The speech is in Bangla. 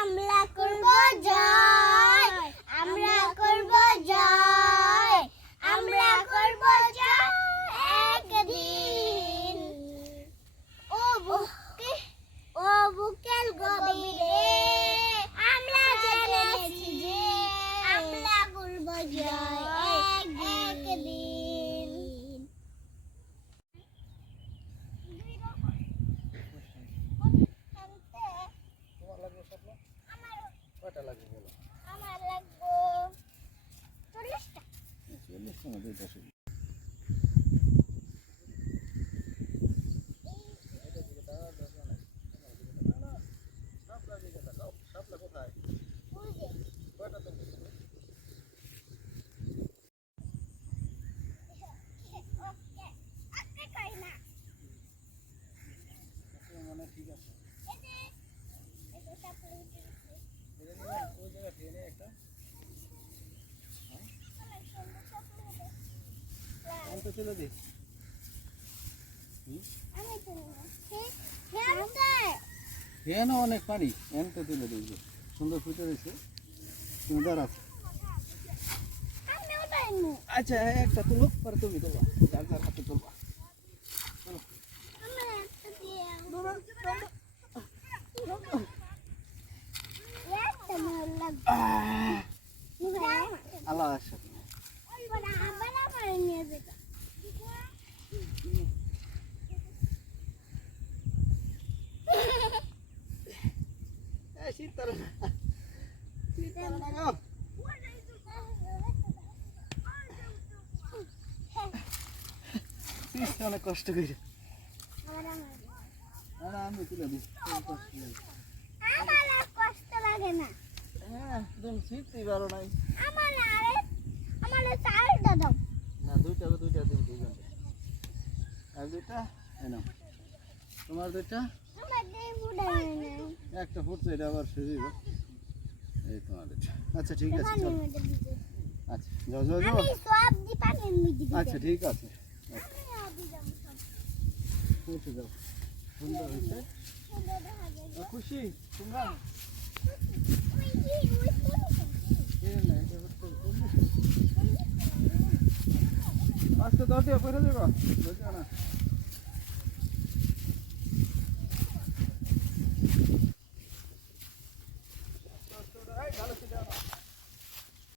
আমরা করব জয়, আমরা করব জয়, আমরা করব জয় একদিন। ও বুকের গভীরে আমরা জেনেছি যে আমরা করব জয় একদিন। কয়টা লাগবে বলো? আমার লাগবে 40টা। 40টা না, দুইটা শুধু। শাপলা কোথায়? কয়টা তো মানে ঠিক আছে। ওই জায়গা থেকে নে একটা। আনতে চলে দিই। এখানে অনেক পানি, এনতে তুলে দিই। সুন্দর ফুটে রয়েছে, তুমি দাঁড়াও। আচ্ছা একটা তুলো, পরে তুমি তুলবা, যার যার হাতে তুলবা। আল্লাহ আশা অনেক কষ্ট করে আমি তুলে দিই। আমার কষ্ট লাগে না। হ্যাঁ তুমি শিখতেই পারো নাই। আমার চালটা দাও না, দুইটা দিন দুইজন। আর দুইটা এনো, তোমার দুইটা। একটা ফুটছে, এটা আবার সুজিব। এই তোমার দুইটা। আচ্ছা ঠিক আছে, চলো। আচ্ছা যাও যাও যাও। আচ্ছা ঠিক আছে, উঠে যাও। সুন্দর হয়েছে, খুশি তোমরা? আজকে 10 টাকা করে দেবো, বুঝছো না?